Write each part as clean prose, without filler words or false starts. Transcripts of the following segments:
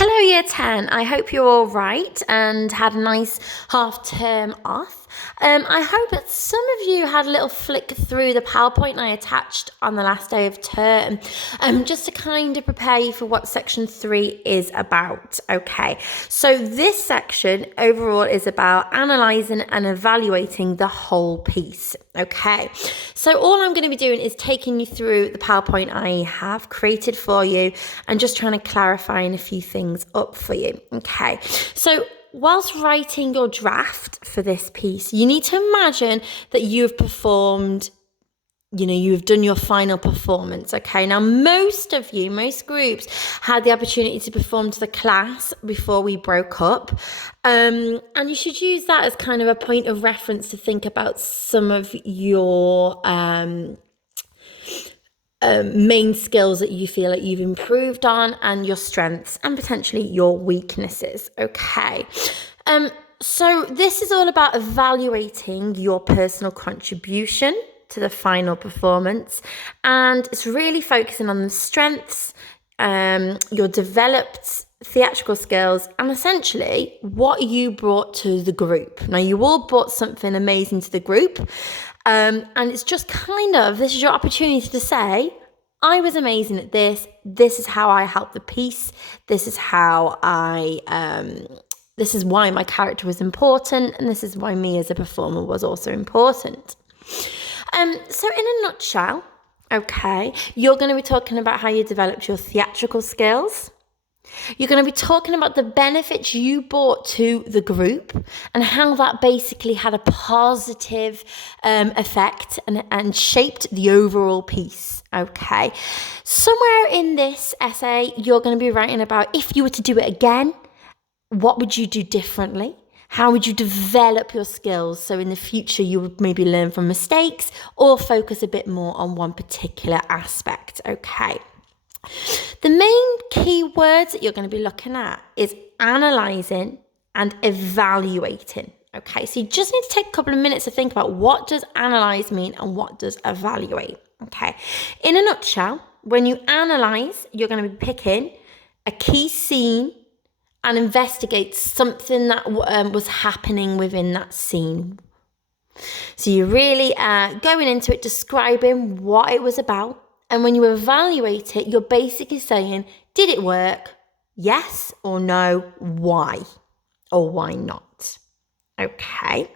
Hello, Year 10. I hope you're all right and had a nice half term off. I hope that some of you had a little flick through the PowerPoint I attached on the last day of term, just to kind of prepare you for what section 3 is about. Okay, so this section overall is about analysing and evaluating the whole piece. Okay, so all I'm going to be doing is taking you through the PowerPoint I have created for you and just trying to clarify a few things up for you. Okay, so whilst writing your draft for this piece, you need to imagine that you've performed, you've done your final performance. Okay, now most groups had the opportunity to perform to the class before we broke up. And you should use that as kind of a point of reference to think about some of your main skills that you feel that you've improved on, and your strengths and potentially your weaknesses. Okay. So this is all about evaluating your personal contribution to the final performance, and it's really focusing on the strengths, your developed theatrical skills, and essentially what you brought to the group. Now, you all brought something amazing to the group, and it's just this is your opportunity to say, I was amazing at this. This is how I helped the piece. This is how this is why my character was important, and this is why me as a performer was also important. So in a nutshell, okay, you're going to be talking about how you developed your theatrical skills. You're going to be talking about the benefits you brought to the group and how that basically had a positive effect and shaped the overall piece. Okay. Somewhere in this essay, you're going to be writing about, if you were to do it again, what would you do differently? How would you develop your skills so in the future you would maybe learn from mistakes or focus a bit more on one particular aspect? Okay. The main key words that you're going to be looking at is analysing and evaluating. Okay, so you just need to take a couple of minutes to think about, what does analyse mean and what does evaluate? Okay, in a nutshell, when you analyse, you're going to be picking a key scene and investigate something that was happening within that scene. So you're really going into it, describing what it was about. And when you evaluate it, you're basically saying, did it work? Yes or no? Why? Or why not? Okay.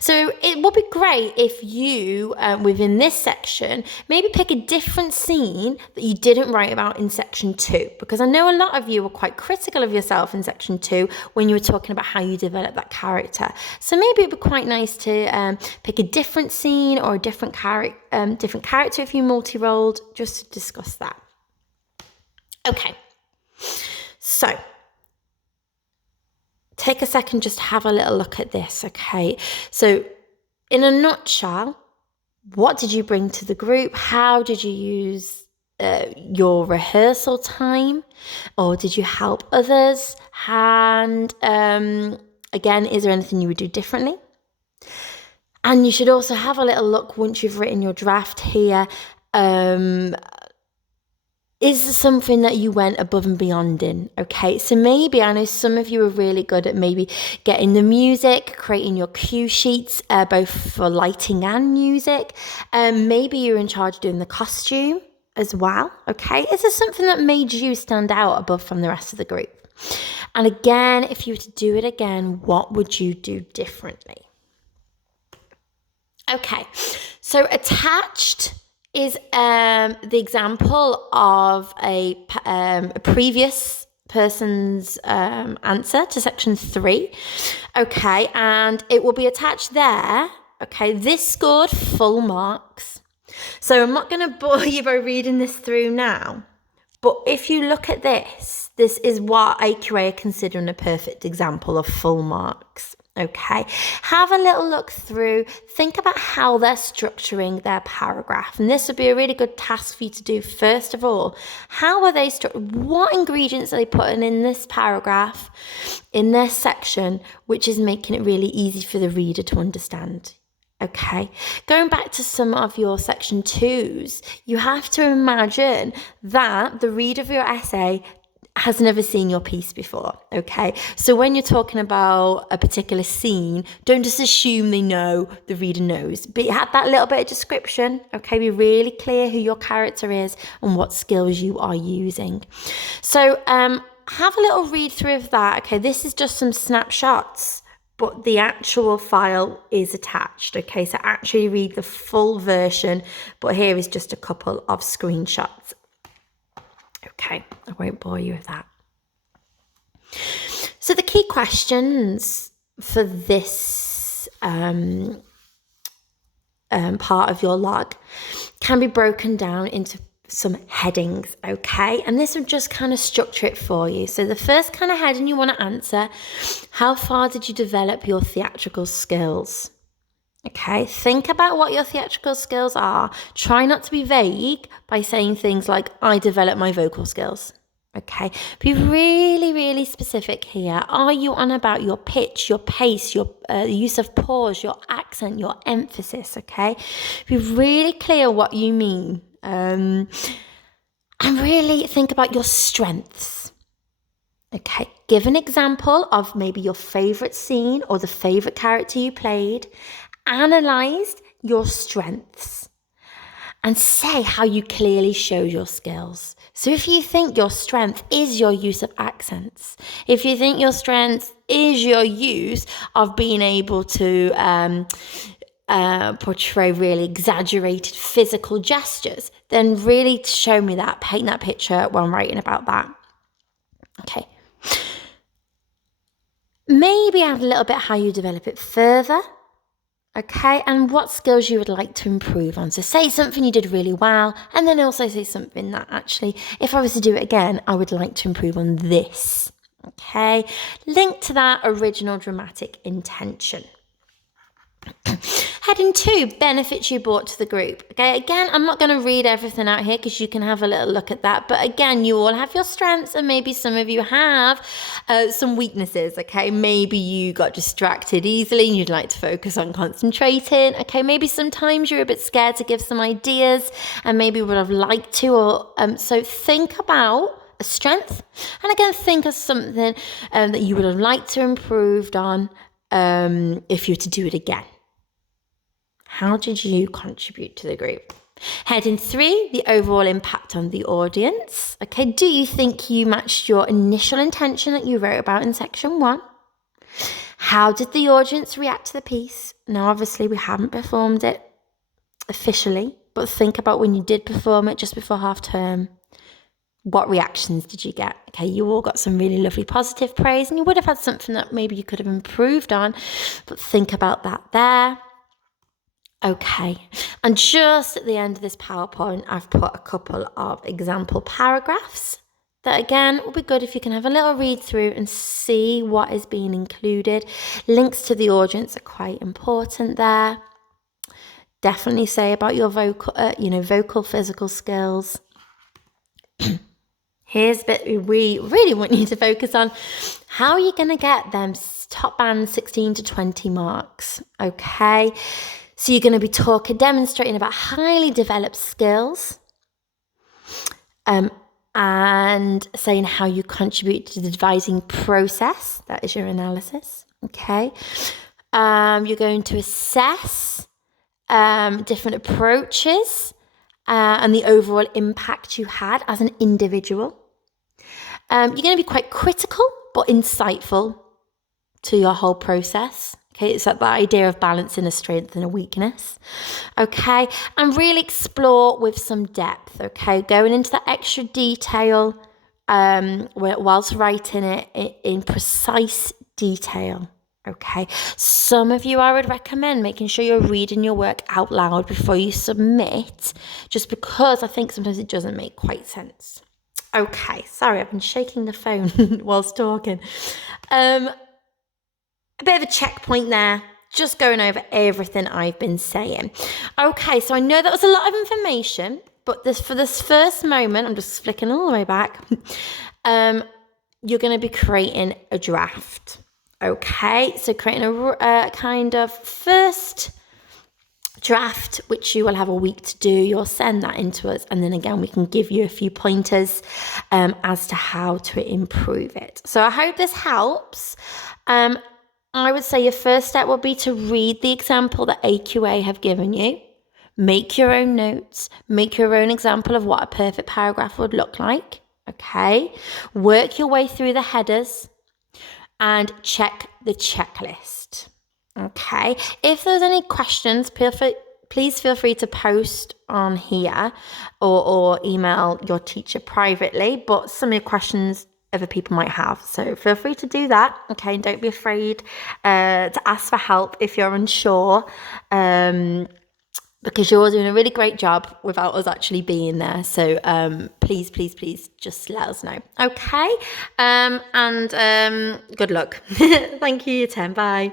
So it would be great if you, within this section, maybe pick a different scene that you didn't write about in section 2. Because I know a lot of you were quite critical of yourself in section 2 when you were talking about how you develop that character. So maybe it'd be quite nice to pick a different scene or a different character if you multi-rolled, just to discuss that. Okay. So take a second, just have a little look at this, okay? So in a nutshell, what did you bring to the group? How did you use your rehearsal time? Or did you help others? And again, is there anything you would do differently? And you should also have a little look once you've written your draft here. Is there something that you went above and beyond in? Okay, so maybe, I know some of you are really good at maybe getting the music, creating your cue sheets, both for lighting and music. Maybe you're in charge of doing the costume as well. Okay, is there something that made you stand out above from the rest of the group? And again, if you were to do it again, what would you do differently? Okay, so attached is the example of a previous person's answer to section 3. Okay, and it will be attached there. Okay, this scored full marks. So I'm not going to bore you by reading this through now. But if you look at this, this is what AQA are considering a perfect example of full marks. Okay, have a little look through, think about how they're structuring their paragraph, and this would be a really good task for you to do. First of all, how are they what ingredients are they putting in this paragraph, in their section, which is making it really easy for the reader to understand? Okay, going back to some of your section 2s, you have to imagine that the reader of your essay has never seen your piece before, okay? So when you're talking about a particular scene, don't just assume they know, the reader knows. But add that little bit of description, okay? Be really clear who your character is and what skills you are using. So have a little read through of that. Okay, this is just some snapshots, but the actual file is attached, okay? So actually read the full version, but here is just a couple of screenshots. Okay, I won't bore you with that. So the key questions for this part of your log can be broken down into some headings, okay? And this will just kind of structure it for you. So the first kind of heading you want to answer, how far did you develop your theatrical skills? Okay, think about what your theatrical skills are. Try not to be vague by saying things like, I developed my vocal skills. Okay, be really, really specific here. Are you on about your pitch, your pace, your use of pause, your accent, your emphasis? Okay, be really clear what you mean. And really think about your strengths. Okay, give an example of maybe your favorite scene or the favorite character you played. Analyze your strengths and say how you clearly show your skills. So if you think your strength is your use of accents, if you think your strength is your use of being able to portray really exaggerated physical gestures, then really show me that, paint that picture when writing about that. Okay. Maybe add a little bit how you develop it further. Okay, and what skills you would like to improve on. So say something you did really well, and then also say something that actually, if I was to do it again, I would like to improve on this. Okay, link to that original dramatic intention. Heading 2, benefits you brought to the group. Okay, again, I'm not going to read everything out here because you can have a little look at that. But again, you all have your strengths and maybe some of you have some weaknesses. Okay, maybe you got distracted easily and you'd like to focus on concentrating. Okay, maybe sometimes you're a bit scared to give some ideas and maybe would have liked to. Or so think about a strength, and again, think of something that you would have liked to improve on if you were to do it again. How did you contribute to the group? Heading 3, the overall impact on the audience. Okay, do you think you matched your initial intention that you wrote about in section 1? How did the audience react to the piece? Now, obviously, we haven't performed it officially, but think about when you did perform it just before half term. What reactions did you get? Okay, you all got some really lovely positive praise, and you would have had something that maybe you could have improved on, but think about that there. Okay, and just at the end of this PowerPoint, I've put a couple of example paragraphs that, again, will be good if you can have a little read through and see what is being included. Links to the audience are quite important there. Definitely say about your vocal physical skills. Here's a bit we really want you to focus on. How are you going to get them top band 16 to 20 marks? Okay. So you're going to be demonstrating about highly developed skills and saying how you contribute to the devising process. That is your analysis. Okay. You're going to assess different approaches and the overall impact you had as an individual. You're going to be quite critical but insightful to your whole process. Okay, it's that idea of balancing a strength and a weakness. Okay, and really explore with some depth. Okay, going into that extra detail whilst writing it in precise detail. Okay, some of you I would recommend making sure you're reading your work out loud before you submit, just because I think sometimes it doesn't make quite sense. Okay, sorry, I've been shaking the phone whilst talking. A bit of a checkpoint there, just going over everything I've been saying. Okay, so I know that was a lot of information, but for this first moment, I'm just flicking all the way back, you're going to be creating a draft. Okay, so creating a kind of first draft, which you will have a week to do. You'll send that into us, and then again we can give you a few pointers as to how to improve it. So I hope this helps. I would say your first step would be to read the example that AQA have given you. Make your own notes. Make your own example of what a perfect paragraph would look like. Okay. Work your way through the headers and check the checklist. Okay. If there's any questions, please feel free to post on here or email your teacher privately. But some of your questions other people might have, so feel free to do that. Okay, and don't be afraid to ask for help if you're unsure, because you're doing a really great job without us actually being there. So please just let us know. Okay, and good luck. Thank you, Tim. Bye.